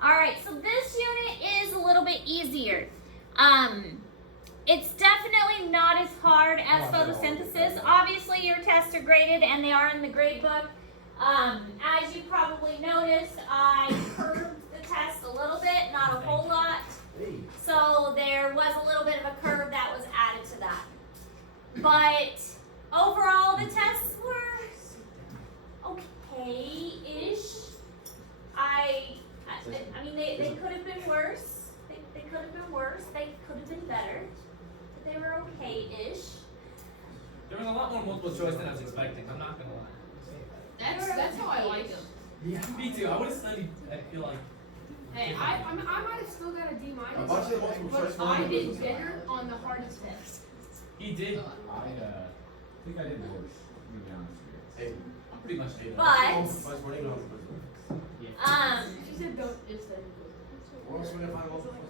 All right, so this unit is a little bit easier. It's definitely not as hard as photosynthesis. Obviously, your tests are graded and they are in the grade book. As you probably noticed, I curved the test a little bit, not a whole lot. So there was a little bit of a curve that was added to that. But overall, the tests were okay-ish. I mean, they could have been worse. They could have been worse. They could have been better. But they were okay-ish. There was a lot more multiple choice than I was expecting. I'm not gonna lie. That's how I like them. Yeah, me too. I would have studied. I feel like. Hey, I might have still got a D minus, bunch of multiple choice but I ones did was better on the hardest test. He did. I think I did worse, to be honest with you. Hey, I'm pretty much did. But She said don't just say. Where else we gonna find multiple choice?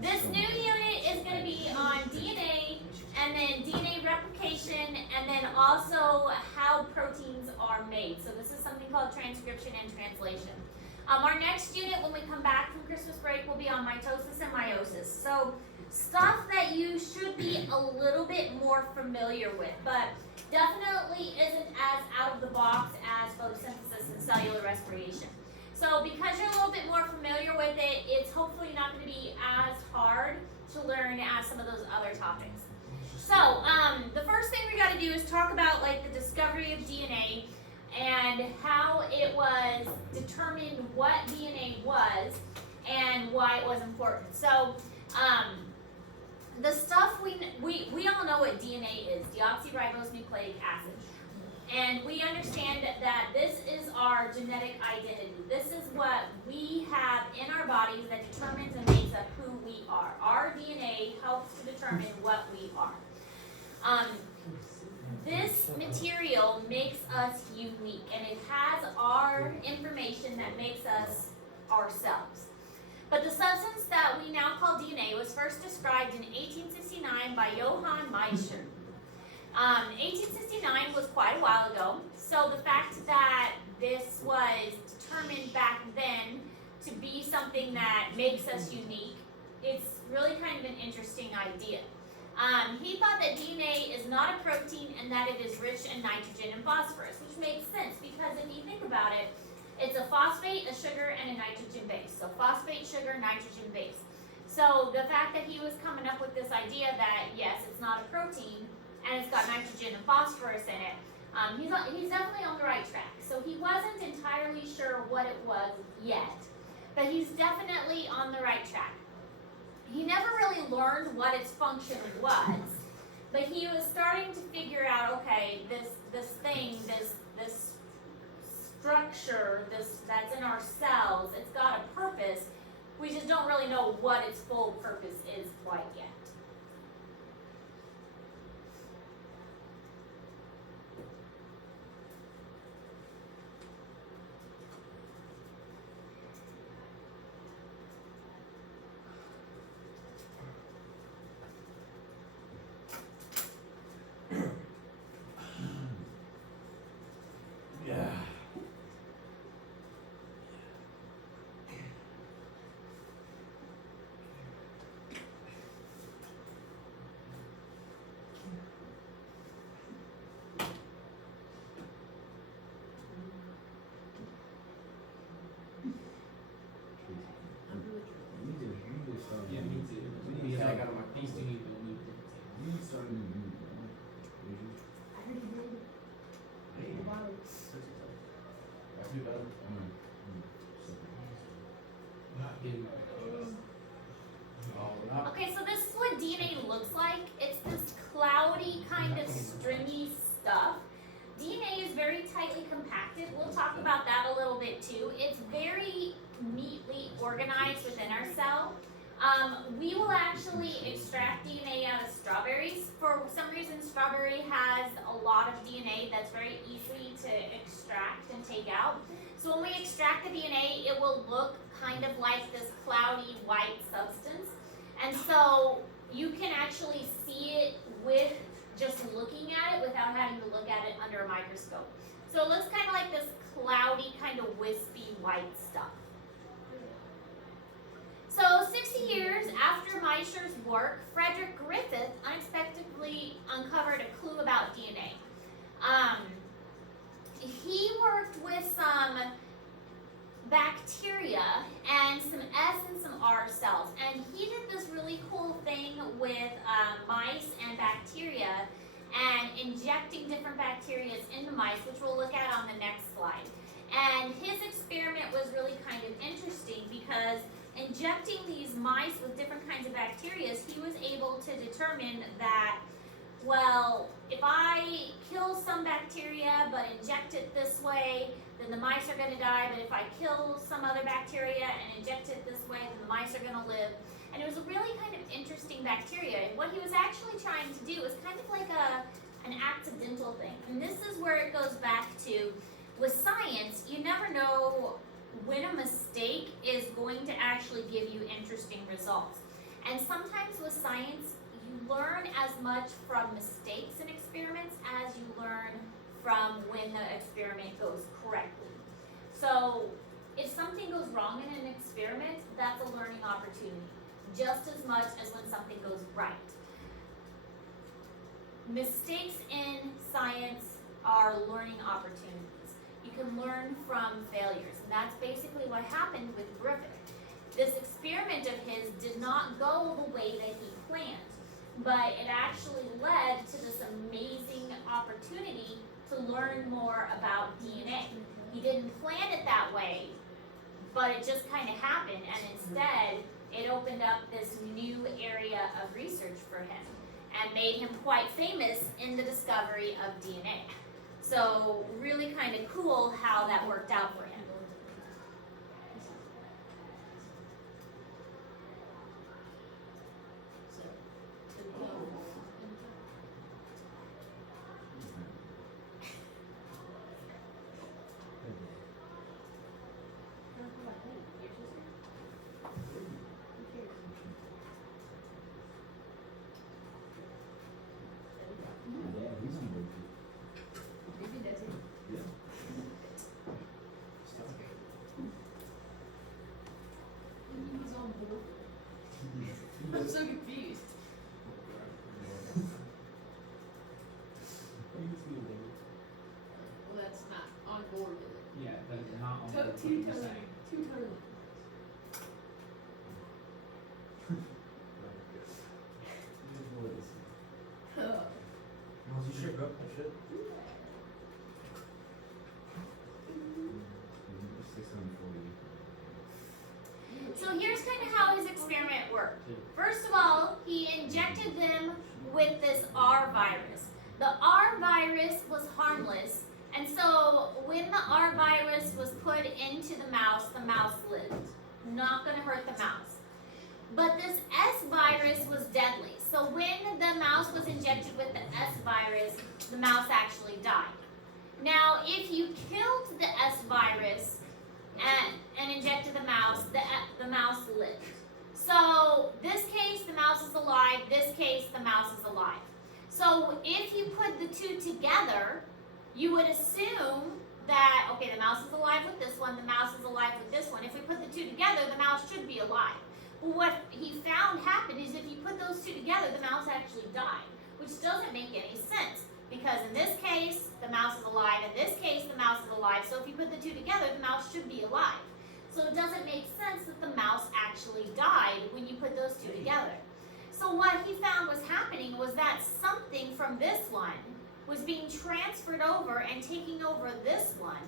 this new unit is going to be on DNA and then DNA replication and then also how proteins are made. So this is something called transcription and translation. Our next unit when we come back from Christmas break will be on mitosis and meiosis. So stuff that you should be a little bit more familiar with, but definitely isn't as out of the box as photosynthesis and cellular respiration. So because you're a little bit more familiar with it, it's hopefully not going to be as hard to learn as some of those other topics. So the first thing we got to do is talk about like the discovery of DNA and how it was determined what DNA was and why it was important. So the stuff we all know what DNA is, deoxyribonucleic acid. And we understand that this is our genetic identity. This is what we have in our bodies that determines and makes up who we are. Our DNA helps to determine what we are. This material makes us unique, and it has our information that makes us ourselves. But the substance that we now call DNA was first described in 1869 by Johann Miescher. 1869 was quite a while ago, so the fact that this was determined back then to be something that makes us unique, it's really kind of an interesting idea. He thought that DNA is not a protein and that it is rich in nitrogen and phosphorus, which makes sense because if you think about it, it's a phosphate, a sugar, and a nitrogen base. So phosphate, sugar, nitrogen base. So the fact that he was coming up with this idea that yes, it's not a protein and it's got nitrogen and phosphorus in it, he's definitely on the right track. So he wasn't entirely sure what it was yet, but he's definitely on the right track. He never really learned what its function was, but he was starting to figure out, okay, this thing, this structure, that's in our cells, it's got a purpose. We just don't really know what its full purpose is quite yet. Yeah. Yeah, me too. We need Yeah, I to got it on my these two need to leave. You started in the That's me better. Okay, so this is what DNA looks like. It's this cloudy kind of stringy stuff. DNA is very tightly compacted. We'll talk about that a little bit too. It's very neatly organized within our cell. We will actually extract DNA out of strawberries. For some reason, strawberry has a lot of DNA that's very easy to extract and take out. So when we extract the DNA, it will look kind of like this cloudy white substance. And so you can actually see it with just looking at it without having to look at it under a microscope. So it looks kind of like this cloudy, kind of wispy white stuff. So 60 years after Meischer's work, Frederick Griffith unexpectedly uncovered a clue about DNA. He worked with some bacteria and some S and some R cells, and he did this really cool thing with mice and bacteria, and injecting different bacteria into mice, which we'll look at on the next slide. And his experiment was really kind of interesting because injecting these mice with different kinds of bacteria, he was able to determine that, well, if I kill some bacteria but inject it this way, then the mice are going to die, but if I kill some other bacteria and inject it this way, then the mice are going to live. And it was a really kind of interesting bacteria. And what he was actually trying to do was kind of like an accidental thing. And this is where it goes back to, with science, you never know when a mistake is going to actually give you interesting results. And sometimes with science, you learn as much from mistakes in experiments as you learn from when the experiment goes correctly. So if something goes wrong in an experiment, that's a learning opportunity, just as much as when something goes right. Mistakes in science are learning opportunities. You can learn from failures, and that's basically what happened with Griffith. This experiment of his did not go the way that he planned, but it actually led to this amazing opportunity to learn more about DNA. He didn't plan it that way, but it just kind of happened, and instead it opened up this new area of research for him and made him quite famous in the discovery of DNA. So really kind of cool how that worked out for him. Yeah, he's on board too. Maybe that's it. Yeah. He's on board. I'm so confused. Well, that's not on board with it. Yeah, that is not on To- what two you're totally, saying. two totally. Once you shook up that shit. So here's kind of how his experiment worked. First of all, he injected them with this R virus. The R virus was harmless, and so when the R virus was put into the mouse lived. Not going to hurt the mouse. But this S virus was deadly. So when the mouse was injected with the S virus, the mouse actually died. Now, if you killed the S virus and injected the mouse lived. So this case, the mouse is alive. This case, the mouse is alive. So if you put the two together, you would assume that, okay, the mouse is alive with this one, the mouse is alive with this one. If we put the two together, the mouse should be alive. Well, what he found happened is if you put those two together, the mouse actually died, which doesn't make any sense. Because in this case, the mouse is alive. In this case, the mouse is alive. So if you put the two together, the mouse should be alive. So it doesn't make sense that the mouse actually died when you put those two together. So what he found was happening was that something from this one was being transferred over and taking over this one.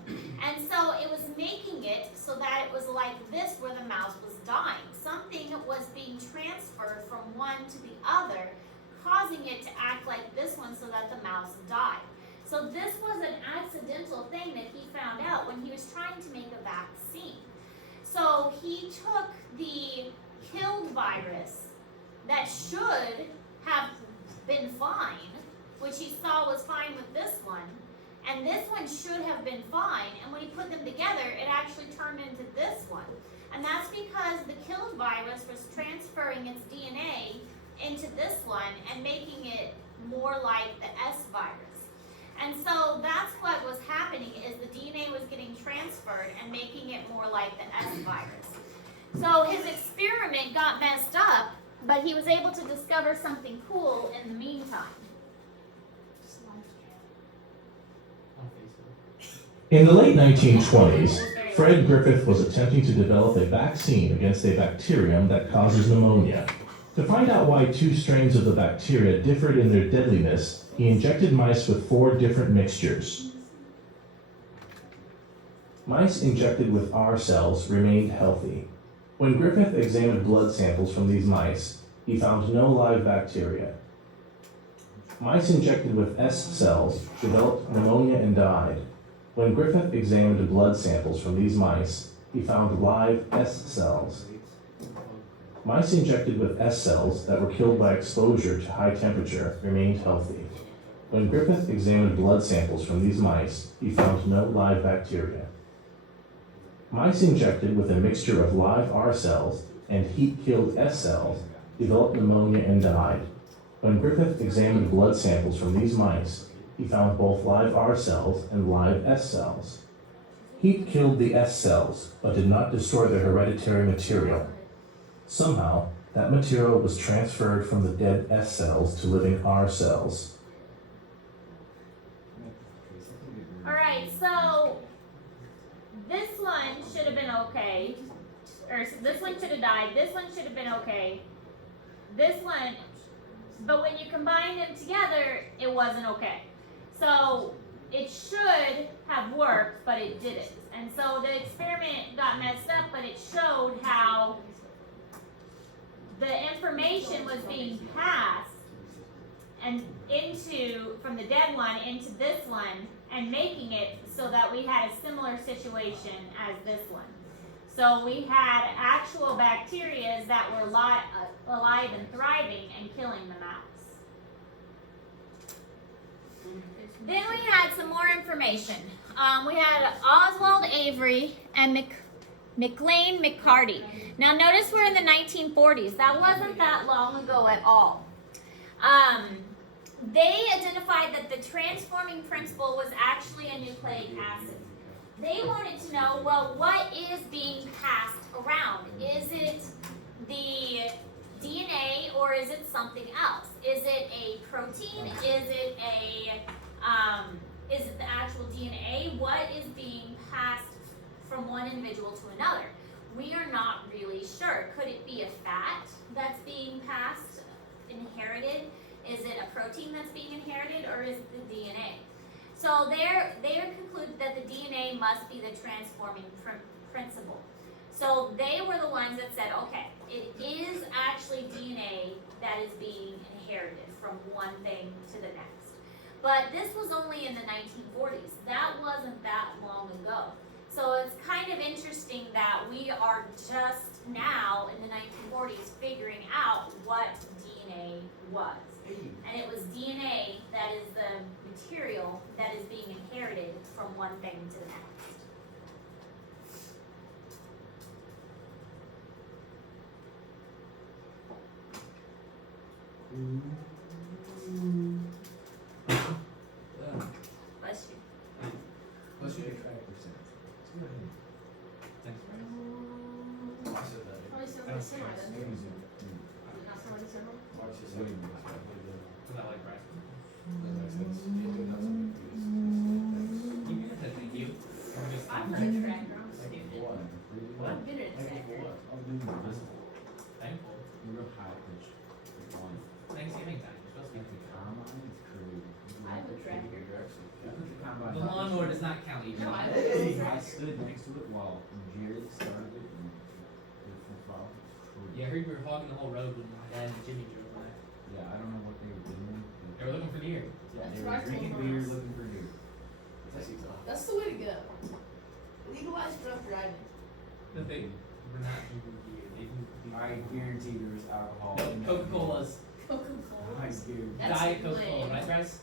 And so it was making it so that it was like this where the mouse was dying. Something was being transferred from one to the other, causing it to act like this one so that the mouse died. So this was an accidental thing that he found out when he was trying to make a vaccine. So he took the killed virus that should have been fine, which he saw was fine with this one, and this one should have been fine, and when he put them together, it actually turned into this one. And that's because the killed virus was transferring its DNA into this one and making it more like the S virus. And so that's what was happening is the DNA was getting transferred and making it more like the S virus. So his experiment got messed up, but he was able to discover something cool in the meantime. On Facebook. In the late 1920s, Fred Griffith was attempting to develop a vaccine against a bacterium that causes pneumonia. To find out why two strains of the bacteria differed in their deadliness, he injected mice with 4 different mixtures. Mice injected with R cells remained healthy. When Griffith examined blood samples from these mice, he found no live bacteria. Mice injected with S cells developed pneumonia and died. When Griffith examined blood samples from these mice, he found live S cells. Mice injected with S cells that were killed by exposure to high temperature remained healthy. When Griffith examined blood samples from these mice, he found no live bacteria. Mice injected with a mixture of live R cells and heat-killed S cells developed pneumonia and died. When Griffith examined blood samples from these mice, he found both live R cells and live S cells. Heat killed the S cells, but did not destroy the hereditary material. Somehow, that material was transferred from the dead S cells to living R cells. Alright, so this one should have been okay. Or this one should have died. This one should have been okay. This one, but when you combine them together, it wasn't okay. So it should have worked, but it didn't. And so the experiment got messed up, but it showed how the information was being passed and from the dead one into this one and making it so that we had a similar situation as this one. So we had actual bacteria that were alive and thriving and killing the mouse. Then we had some more information. We had Oswald Avery and McLean McCarty. Now notice we're in the 1940s. That wasn't that long ago at all. They identified that the transforming principle was actually a nucleic acid. They wanted to know, well, what is being passed around? Is it the DNA or is it something else? Is it a protein? Is it the actual DNA? What is being passed from one individual to another? We are not really sure. Could it be a fat that's being passed, inherited? Is it a protein that's being inherited, or is it the DNA? So they concluded that the DNA must be the transforming principle. So they were the ones that said, okay, it is actually DNA that is being inherited from one thing to the next. But this was only in the 1940s. That wasn't that long ago. So it's kind of interesting that we are just now in the 1940s figuring out what DNA was. And it was DNA that is the material that is being inherited from one thing to the next. Bless you. Let's see. Thanks, Bryce. Watch it, then. Probably sounds like semi, doesn't it? Not sound like semi? Watch it, then. Was that like Bryce? That makes sense. Yeah, good, that's what it is. You can say thank you. Or just I've thank heard you. the track drums. Thank you. What? I've been in a track drums. I was doing invisible. Thankful. Real high pitch. One. Thanksgiving time. You're supposed to Like be. the combine is crazy. I have a tractor. I put the combine. The lawnmower does not count either. No, I have Hey. a I tractor. stood next to it while Jared started it and it from fall. Yeah, I heard we were hogging the whole road when my dad and Jimmy drove by. Yeah, I don't know what they were doing. They were looking for deer. Yeah, That's they what I were told drinking my beer, boss. looking for deer. It's actually tough. That's the way to go. Legalize drunk driving. The thing. We're not drinking beer. They do beer. I guarantee there was alcohol. No, in that Coca-Cola's. Coca-Cola. I guarantee. That's Diet lame. Coca-Cola, right, Bryce?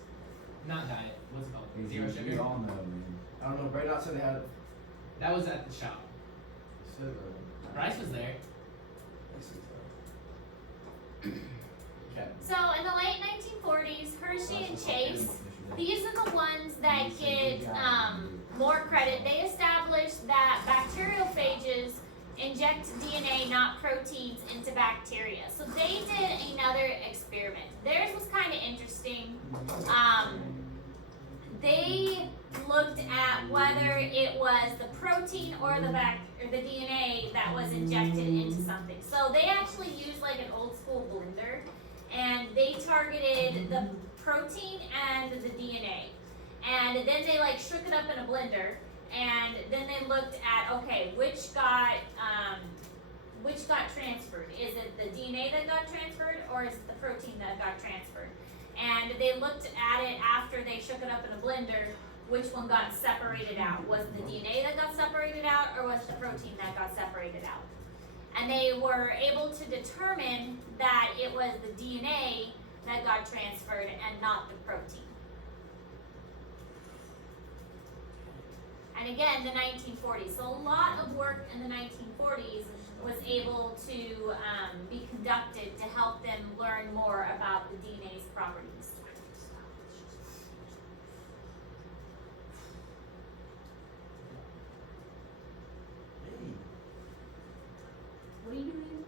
Not diet. What's it called? Zero We sugar? all know, man. I don't know, Braydon said they had, That was at the shop. said, Bryce was there. Okay. So in the late 1940s, Hershey and Chase these are the ones that get more credit. They established that bacteriophages inject DNA, not proteins, into bacteria. So they did another experiment. Theirs was kind of interesting. They looked at whether it was the protein or the DNA that was injected into something. So they actually used like an old school blender, and they targeted the protein and the DNA, and then they like shook it up in a blender, and then they looked at, okay, which got transferred? Is it the DNA that got transferred, or is it the protein that got transferred? And they looked at it after they shook it up in a blender, which one got separated out? Was it the DNA that got separated out, or was it the protein that got separated out? And they were able to determine that it was the DNA that got transferred and not the protein. And again, the 1940s. So a lot of work in the 1940s was able to be conducted to help them learn more about the DNA's properties. What are you doing?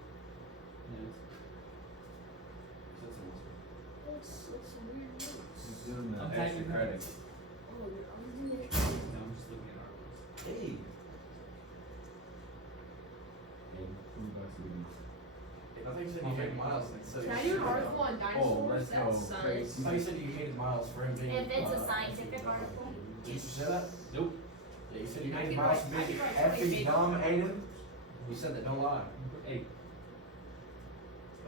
That's weird notes. Just doing the I'm extra typing credit. Oh, you're on the No, I'm just looking at articles. Hey. I think you said you hated Miles. Can I do an article on dinosaurs? let's go. That's I thought you said you hated Miles for him being. If it's a scientific article. Did you say that? Nope. Yeah, you said you I hated can Miles write- for I being can write effing 20 dumb, pages. Aiden. You said that, don't lie. Hey,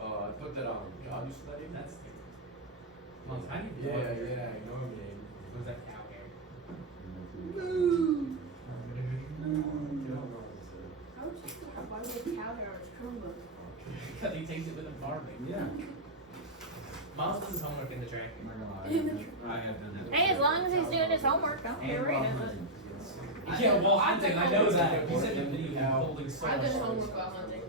I put that on. God, you said that, Aiden? that's Mom, how do you Yeah, ignore me, Aiden. Was that cow hair? How would you why would they cow hair on his Chromebook? Because he takes it with him farming. Yeah. Miles does his homework in the track. I'm not gonna lie. I have done that. Hey, as long as he's doing his homework, I don't And care while reading it. hunting. Yeah, well, I've hunting, done I know homework. that. You said that you were holding so I've much. done homework while hunting.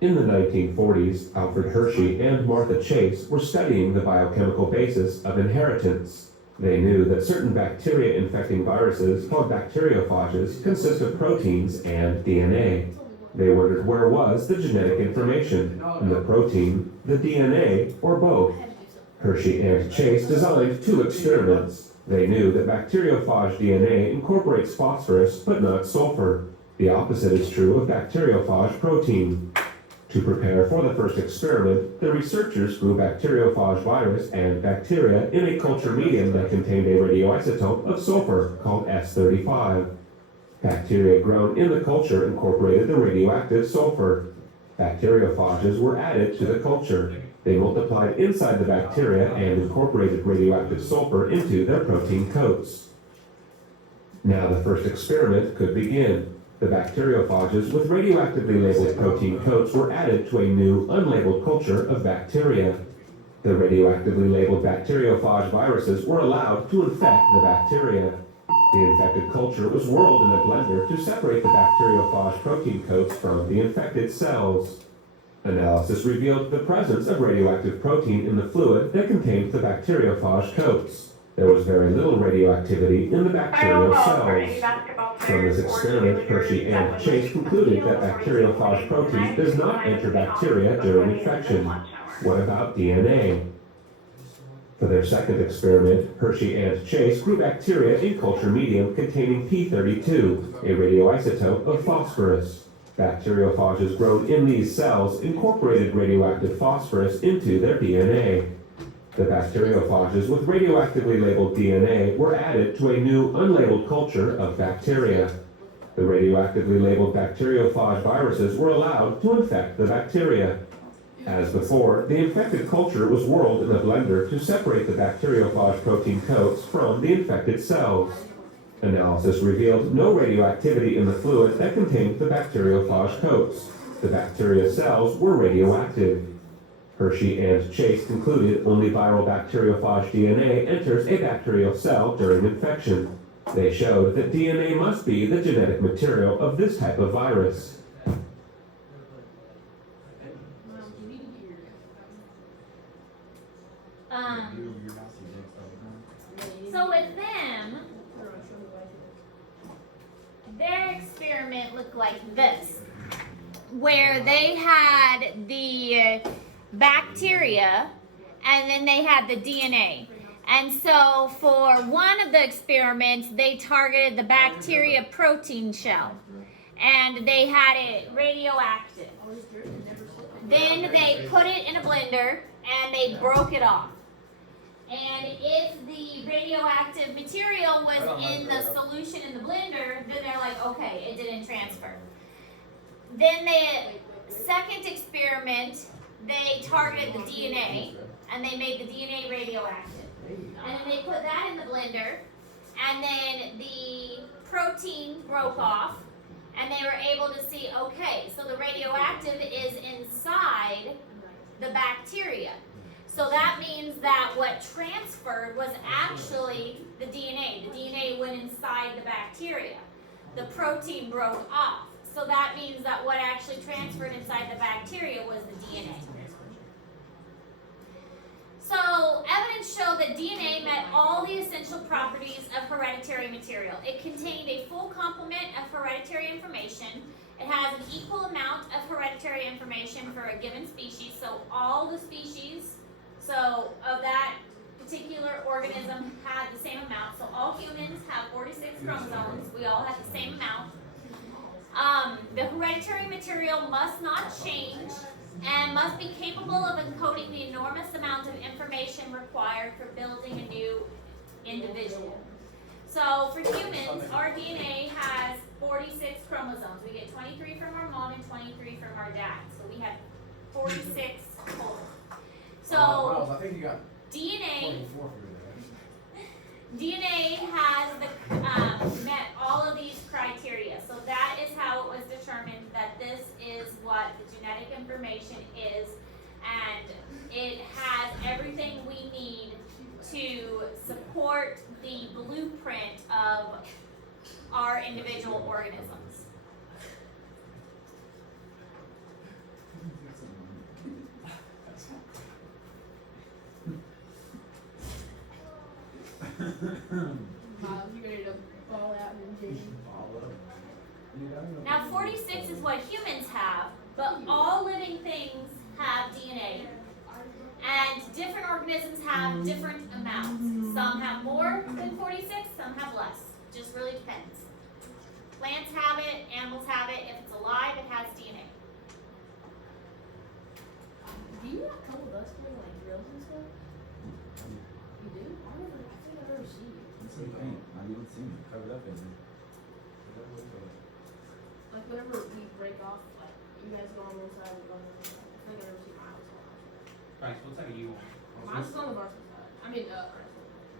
In the 1940s, Alfred Hershey and Martha Chase were studying the biochemical basis of inheritance. They knew that certain bacteria infecting viruses, called bacteriophages, consist of proteins and DNA. They wondered where was the genetic information, in the protein, the DNA, or both. Hershey and Chase designed 2 experiments. They knew that bacteriophage DNA incorporates phosphorus but not sulfur. The opposite is true of bacteriophage protein. To prepare for the first experiment, the researchers grew bacteriophage virus and bacteria in a culture medium that contained a radioisotope of sulfur called S35. Bacteria grown in the culture incorporated the radioactive sulfur. Bacteriophages were added to the culture. They multiplied inside the bacteria and incorporated radioactive sulfur into their protein coats. Now the first experiment could begin. The bacteriophages with radioactively labeled protein coats were added to a new, unlabeled culture of bacteria. The radioactively labeled bacteriophage viruses were allowed to infect the bacteria. The infected culture was whirled in a blender to separate the bacteriophage protein coats from the infected cells. Analysis revealed the presence of radioactive protein in the fluid that contained the bacteriophage coats. There was very little radioactivity in the bacterial cells. From this experiment, Hershey and Chase concluded that bacteriophage protein does not enter bacteria during infection. What about DNA? For their second experiment, Hershey and Chase grew bacteria in culture medium containing P32, a radioisotope of phosphorus. Bacteriophages grown in these cells incorporated radioactive phosphorus into their DNA. The bacteriophages with radioactively labeled DNA were added to a new unlabeled culture of bacteria. The radioactively labeled bacteriophage viruses were allowed to infect the bacteria. As before, the infected culture was whirled in a blender to separate the bacteriophage protein coats from the infected cells. Analysis revealed no radioactivity in the fluid that contained the bacteriophage coats. The bacteria cells were radioactive. Hershey and Chase concluded only viral bacteriophage DNA enters a bacterial cell during infection. They showed that DNA must be the genetic material of this type of virus. experiment looked like this, where they had the bacteria and then they had the DNA. And so for one of the experiments, they targeted the bacteria protein shell and they had it radioactive. Then they put it in a blender and they broke it off. And if the radioactive material was in the solution in the blender, then they're like, okay, it didn't transfer. Then the second experiment, they targeted the DNA and they made the DNA radioactive. And then they put that in the blender and then the protein broke off and they were able to see, okay, so the radioactive is inside the bacteria. So that means that what transferred was actually the DNA. The DNA went inside the bacteria. The protein broke off. So that means that what actually transferred inside the bacteria was the DNA. So evidence showed that DNA met all the essential properties of hereditary material. It contained a full complement of hereditary information. It has an equal amount of hereditary information for a given species. So all the species of that particular organism had the same amount. So all humans have 46 chromosomes. We all have the same amount. The hereditary material must not change and must be capable of encoding the enormous amount of information required for building a new individual. So for humans, our DNA has 46 chromosomes. We get 23 from our mom and 23 from our dad. So we have 46 total. So Miles, I think you got DNA 24 for there. DNA has met all of these criteria. So that is how it was determined that this is what the genetic information is, and it has everything we need to support the blueprint of our individual organisms. Miles, you ready to fall out in jail? Now 46 is what humans have, but all living things have DNA. And different organisms have different amounts. Some have more than 46, some have less. Just really depends. Plants have it, animals have it. If it's alive, it has DNA. Do you not come with us doing like drills and stuff? You do? I think I've ever seen you. It's so faint. Not even seen it. Covered up in it. Like whenever we break off, like you guys go on one side, we go on the other side. I think I've ever seen Miles on our side. Right, so what side are you on? Miles is on the varsity side. I mean,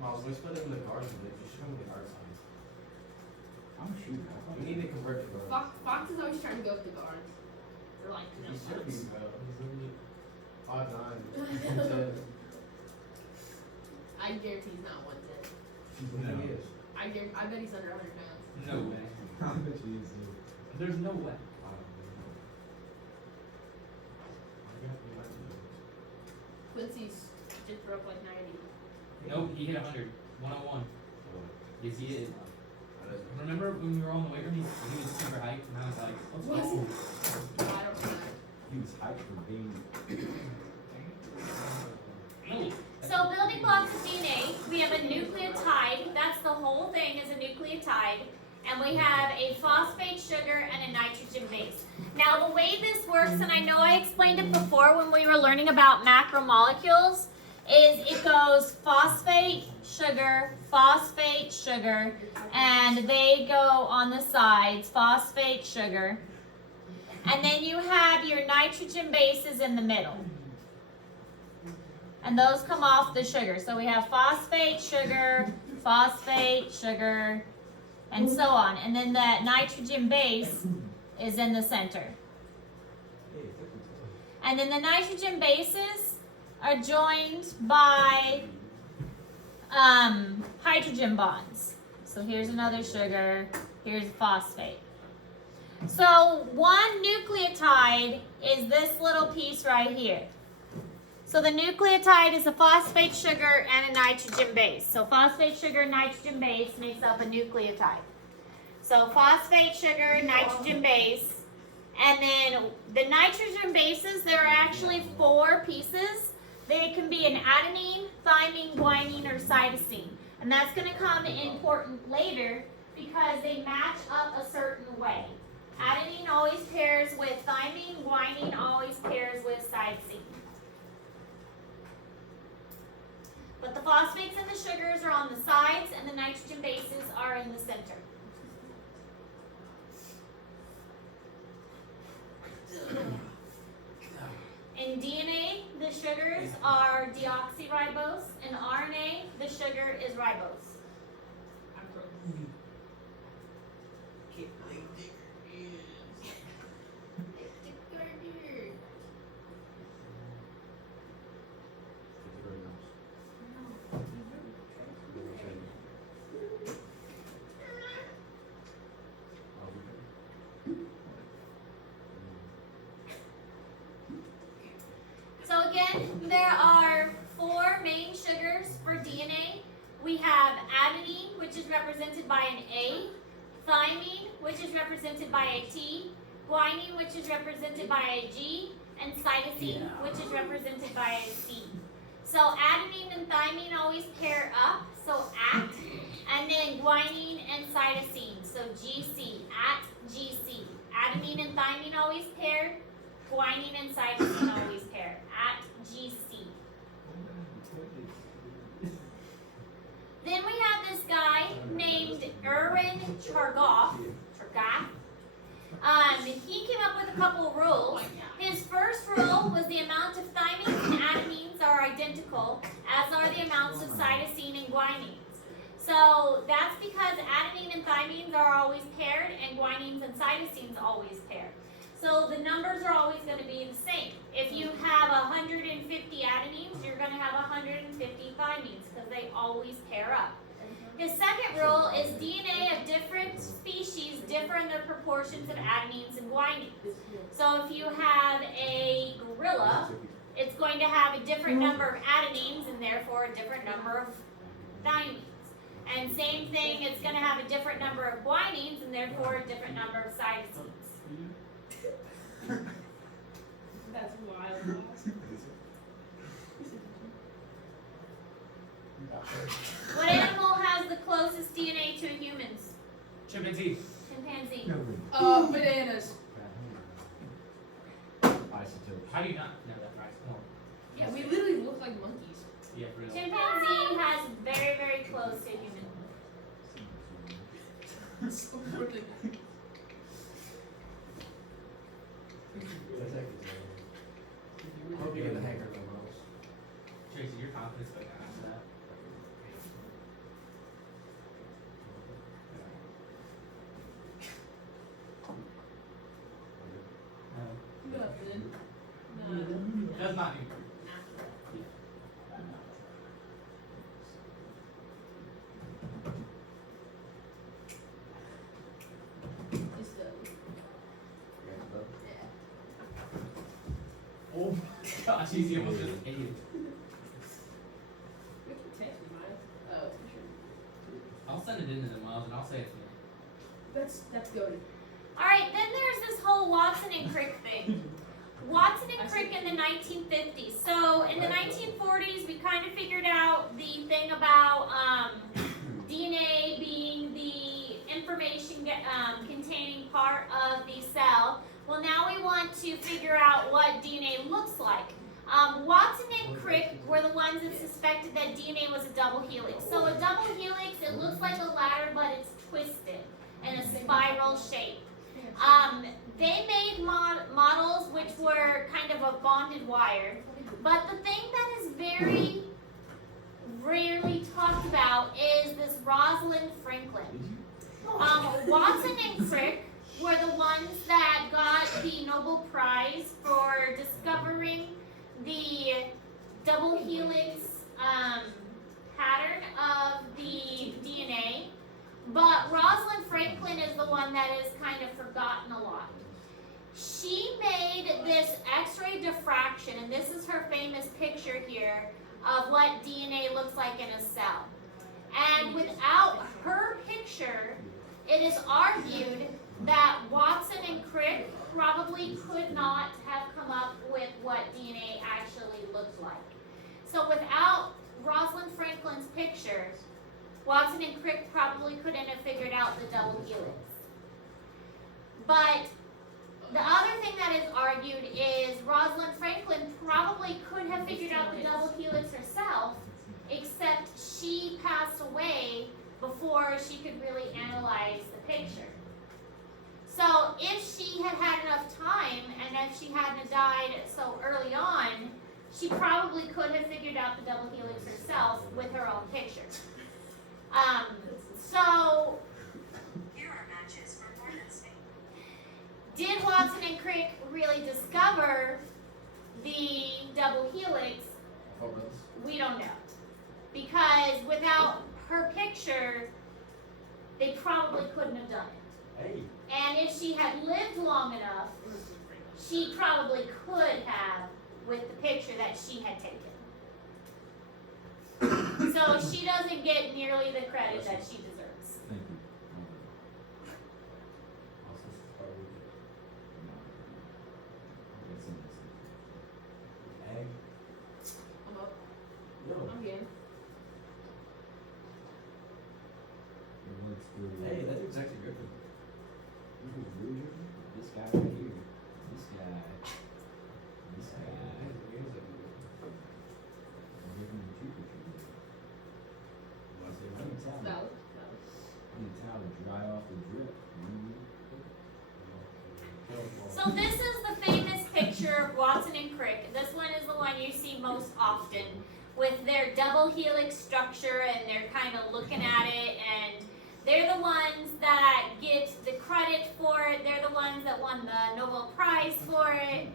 Miles, we split it in the guards a bit. You should come with the guard signs. I'm a shooter. We need to convert to guards. Fox is always trying to go with the guards. They're like, no, He should be, Fox. bro. He's literally 5'9". I guarantee he's not 110. No. He is. I bet he's under 100 pounds. No way. I bet you is, dude. There's no way. Quincy's just broke like 90. Nope, he hit 100. 101. Yes, he did. Remember when we were on the weight room, he was super hyped, and I was like, let's go. I don't know. He was hyped for being. No. So building blocks of DNA, we have a nucleotide. That's the whole thing is a nucleotide. And we have a phosphate sugar and a nitrogen base. Now the way this works, and I know I explained it before when we were learning about macromolecules, is it goes phosphate, sugar, and they go on the sides, phosphate, sugar. And then you have your nitrogen bases in the middle. And those come off the sugar. So we have phosphate, sugar, and so on. And then that nitrogen base is in the center. And then the nitrogen bases are joined by hydrogen bonds. So here's another sugar, here's phosphate. So one nucleotide is this little piece right here. So the nucleotide is a phosphate sugar and a nitrogen base. So phosphate sugar and nitrogen base makes up a nucleotide. So phosphate, sugar, nitrogen base. And then the nitrogen bases, there are actually 4 pieces. They can be an adenine, thymine, guanine, or cytosine. And that's going to come important later because they match up a certain way. Adenine always pairs with thymine, guanine always pairs with cytosine. But the phosphates and the sugars are on the sides and the nitrogen bases are in the center. In DNA, the sugars are deoxyribose. In RNA, the sugar is ribose. So again, there are 4 main sugars for DNA. We have adenine, which is represented by an A, thymine, which is represented by a T, guanine, which is represented by a G, and cytosine, which is represented by a C. So adenine and thymine always pair up, so at, and then guanine and cytosine, so GC, at GC. Adenine and thymine always pair, guanine and cytosine always pair, at GC. Then we have this guy named Erwin Chargaff. He came up with a couple of rules. His first rule was the amount of thymines and adenines are identical, as are the amounts of cytosine and guanines. So that's because adenine and thymines are always paired and guanines and cytosines always pair. So the numbers are always going to be the same. If you have 150 adenines, you're going to have 150 thymines because they always pair up. His second rule is DNA of different species differ in their proportions of adenines and guanines. So if you have a gorilla, it's going to have a different number of adenines and therefore a different number of thymines. And same thing, it's going to have a different number of guanines and therefore a different number of cytosines. That's wild. What animal has the closest DNA to humans? Chimpanzee. Chimpanzee. Bananas. Isotopes. How do you not know that, right? No. Yeah, we literally look like monkeys. Yeah, for real. Chimpanzee has very, very close to humans. So really. That's actually terrible. Hope you get the hanger numbers. Tracy, your confidence like after that. Nothing. None. Does not improve. It's the Oh my gosh, he's almost just ate it. we can text me mine. Oh, for sure. I'll send it into the Miles and I'll say it's me. That's good. Alright, then there's this whole Watson and Crick thing. Watson and Crick in the 1950s. So in the 1940s, we kind of figured out the thing about DNA being the information containing part of the cell. Well, now we want to figure out what DNA looks like. Watson and Crick were the ones that suspected that DNA was a double helix. So a double helix, it looks like a ladder, but it's twisted in a spiral shape. They made models which were kind of a bonded wire. But the thing that is very rarely talked about is this Rosalind Franklin. Watson and Crick were the ones that got the Nobel Prize for discovering the double helix pattern of the DNA. But Rosalind Franklin is the one that is kind of forgotten a lot. She made this X-ray diffraction, and this is her famous picture here of what DNA looks like in a cell. And without her picture, it is argued that Watson and Crick probably could not have come up with what DNA actually looked like. So without Rosalind Franklin's picture, Watson and Crick probably couldn't have figured out the double helix. But the other thing that is argued is Rosalind Franklin probably could have figured out the double helix herself, except she passed away before she could really analyze the picture. So if she had had enough time, and if she hadn't died so early on, she probably could have figured out the double helix herself with her own picture. So Here are matches for Wednesday. did Watson and Crick really discover the double helix? We don't know. Because without her picture, they probably couldn't have done it. Hey. And if she had lived long enough, she probably could have with the picture that she had taken. So she doesn't get nearly the credit that she deserves. Thank you. It's in this. Egg. I'm up. No. I'm game. What's the- Hey, that's exactly Griffin. This guy right here. This guy. This guy. I'm giving you two pictures. I need a towel. Valid. I need a towel to dry off the drip. So this is the famous picture of Watson and Crick. This one is the one you see most often with their double helix structure, and they're kind of looking at it, and they're the ones that get the credit for it. They're the ones that won the Nobel Prize for it.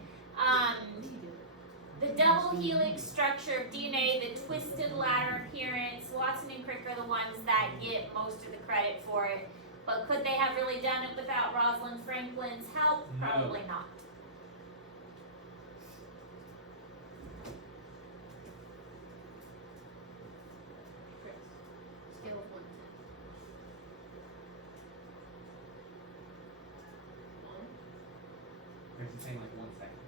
The double helix structure of DNA, the twisted ladder appearance, Watson and Crick are the ones that get most of the credit for it. But could they have really done it without Rosalind Franklin's help? No. Probably not. Chris. Scale of 1 to 10. 1. Or is it saying like 1 second?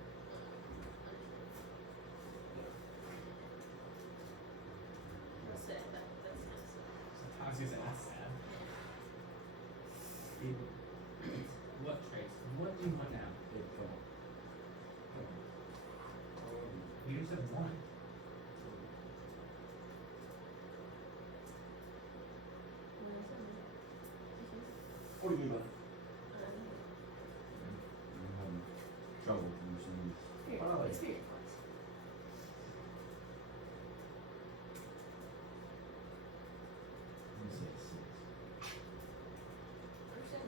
That's it. That's nice. I was gonna say that's sad. What traits? What do you want now? You just said 1. What do you mean by that? I'm having trouble understanding. Experience points. Let me say it's 6. Understand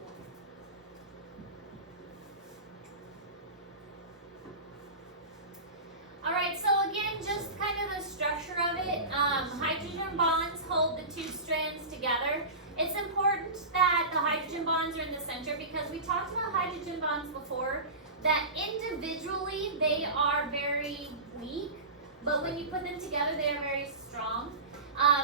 1. Alright, so again, just kind of the structure of it. Hydrogen bonds hold the two strands together. It's important that the hydrogen bonds are in the center because we talked about hydrogen bonds before, that individually they are very weak, but when you put them together they are very strong.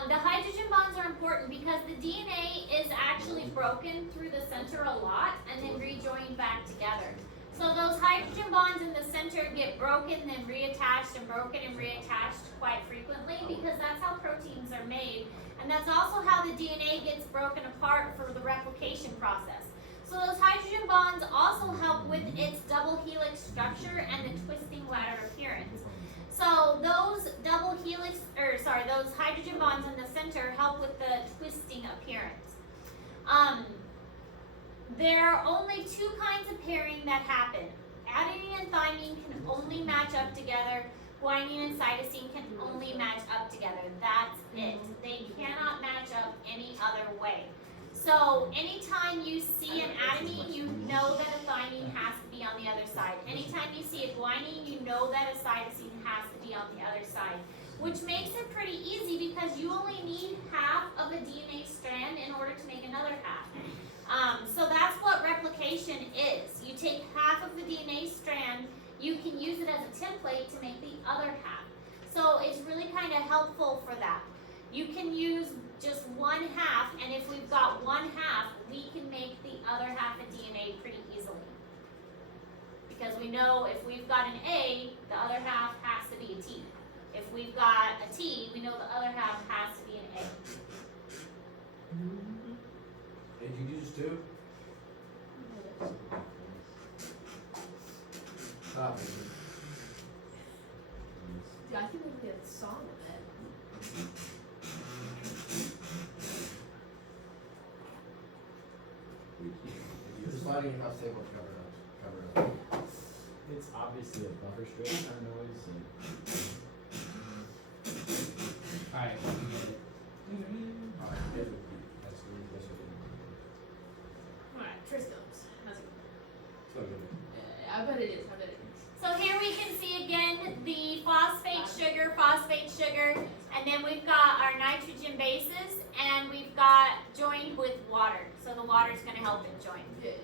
The hydrogen bonds are important because the DNA is actually broken through the center a lot and then rejoined back together. So those hydrogen bonds in the center get broken, then reattached, and broken and reattached quite frequently because that's how proteins are made. And that's also how the DNA gets broken apart for the replication process. So those hydrogen bonds also help with its double helix structure and the twisting ladder appearance. So those those hydrogen bonds in the center help with the twisting appearance. There are only two kinds of pairing that happen. Adenine and thymine can only match up together. Guanine and cytosine can only match up together. That's it. They cannot match up any other way. So anytime you see an adenine, you know that a thymine has to be on the other side. Anytime you see a guanine, you know that a cytosine has to be on the other side. Which makes it pretty easy because you only need half of a DNA strand in order to make another half. So that's what replication is. You take half of the DNA strand, you can use it as a template to make the other half. So it's really kind of helpful for that. You can use just one half, and if we've got one half, we can make the other half of DNA pretty easily. Because we know if we've got an A, the other half has to be a T. If we've got a T, we know the other half has to be an A. Did you use two? Stop it. Dude, I think we can get a song with that. You're sliding across the table to cover it up. Cover it up. It's obviously a buffer strip or noise. Alright, we get it. Alright, good. That's good. That's good. Alright, Trisco's. How's it going? It's not good. I bet it is. I bet it is. So here we can see again the phosphate sugar, and then we've got our nitrogen bases, and we've got joined with water. So the water is going to help it join. Good.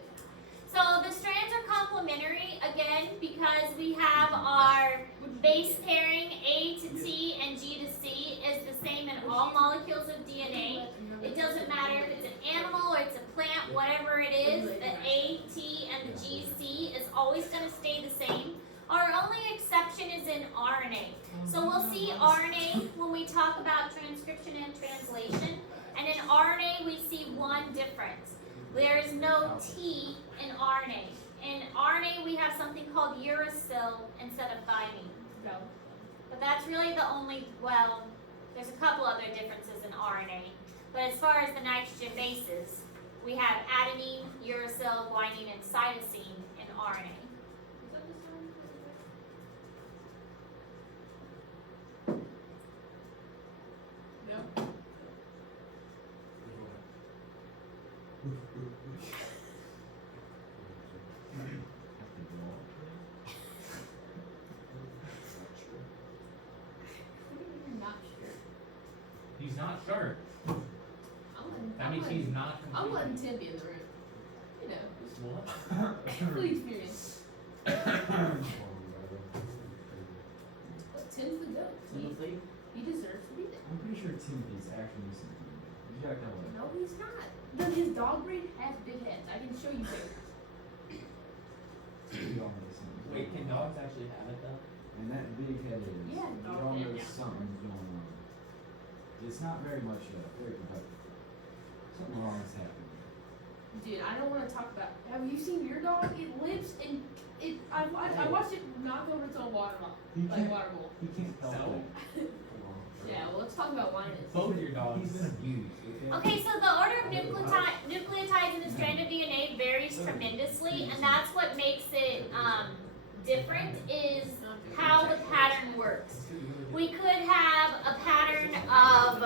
So the strands are complementary again because we have our base pairing A to T and G to C is the same in all molecules of DNA. It doesn't matter if it's an animal or it's a plant, whatever it is, the A, T, and the GC is always going to stay the same. Our only exception is in RNA. So we'll see RNA when we talk about transcription and translation. And in RNA, we see one difference. There is no T in RNA. In RNA, we have something called uracil instead of thymine. No. But that's really the only, well, there's a couple other differences in RNA. But as far as the nitrogen bases, we have adenine, uracil, guanine, and cytosine in RNA. Is that the song? No. I'm not sure. He's not sure. That means he's not I'm complete. letting Tim be in the room. You know, What? full experience. But Tim's the goat. Timothy? He deserves to be there. I'm pretty sure Timothy's actually something. You gotta tell him. No, he's not. His dog breed has big heads. I can show you pictures. You don't know something. Wait, can dogs actually have it though? And that big head is. Yeah, you dog don't head, know yeah. something's going on. It's not very much very productive. Something wrong is happening. Dude, I don't want to talk about. Have you seen your dog? It lives and it. I watched it knock over its own water bottle, He like can't- water bowl. He can't help So? it. Yeah, well, let's talk about Linus. Both your dogs. He's been abused. Okay, so the order of nucleotides in the strand of DNA varies tremendously, and that's what makes it different is how the pattern works. We could have a pattern of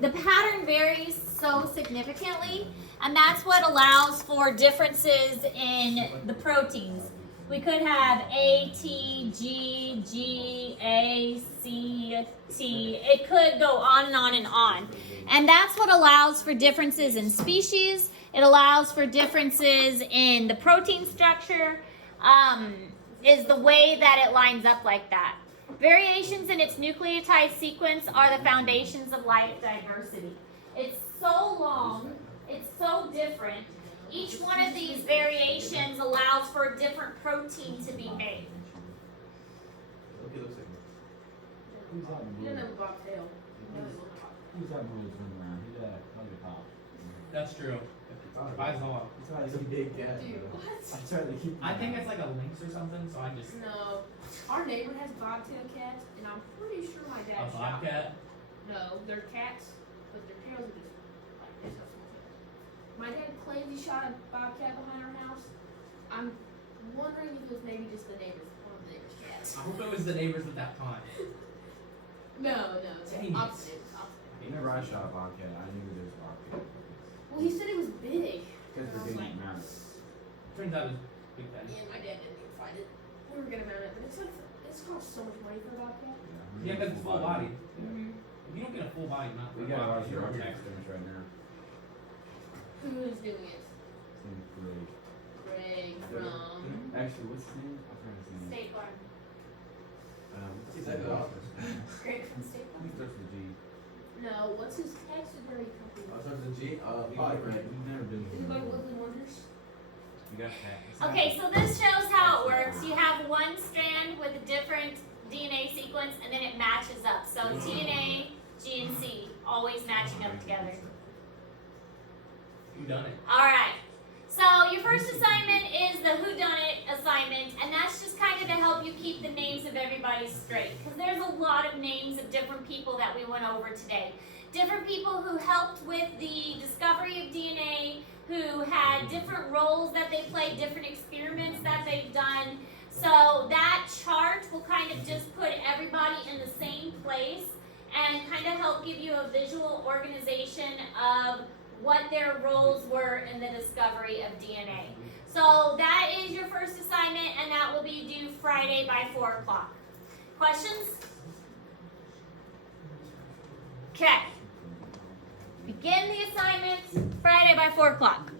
the pattern varies so significantly, and that's what allows for differences in the proteins. We could have A, T, G, G, A, C, T. It could go on and on and on. And that's what allows for differences in species. It allows for differences in the protein structure, is the way that it lines up like that. Variations in its nucleotide sequence are the foundations of life diversity. It's so long, it's so different. Each one of these variations allows for a different protein to be made. Look, it looks like Who's that You don't blue? know the bobtail. You know the little bobtail. Who's that blue running around? He's a lollipop. That's true. Buys all. That's why it's a big cat. Dude, bro. what? I tried to keep. I think it's like a lynx or something, so I just No. Our neighbor has bobtail cats, and I'm pretty sure my a dad shot them. bobcat. No, they're cats, but their tails are just like this. My dad claims he shot a bobcat behind our house. I'm wondering if it was maybe just the neighbors, one of the neighbors' cats. I hope it was the neighbors at that time. No, Dang it. opposite. Opposite. Whenever I shot a bobcat, I knew there was a bobcat. Well, he said it was big. Because And I they was didn't like, mount it. Turns out it was Big Ben. yeah, my dad didn't even find it. We were gonna mount it, but it's cost so much money for a bobcat. Yeah, because it's full body. Yeah. Mm-hmm. If you don't get a full body, not We got a lot of you're drug next. accidents right now. Who is doing it? His name's Greg. Greg from. Actually, what's his name? I'm trying to say. State Farm. He's at the office. Great mistake. I think it starts with a G. No, what's his taxidermy company? Oh, starts with G. We've Polygram. never been. Is it like Woodland Wonders? You got that. Okay, so this shows how it works. You have one strand with a different DNA sequence, and then it matches up. So TNA, G, and C always matching up together. Who done it? All right. So your first assignment is the whodunit assignment, and that's just kind of to help you keep the names of everybody straight, because there's a lot of names of different people that we went over today. Different people who helped with the discovery of DNA, who had different roles that they played, different experiments that they've done. So that chart will kind of just put everybody in the same place and kind of help give you a visual organization of what their roles were in the discovery of DNA. So that is your first assignment, and that will be due Friday by 4 o'clock. Questions? Okay. Begin the assignments Friday by 4 o'clock.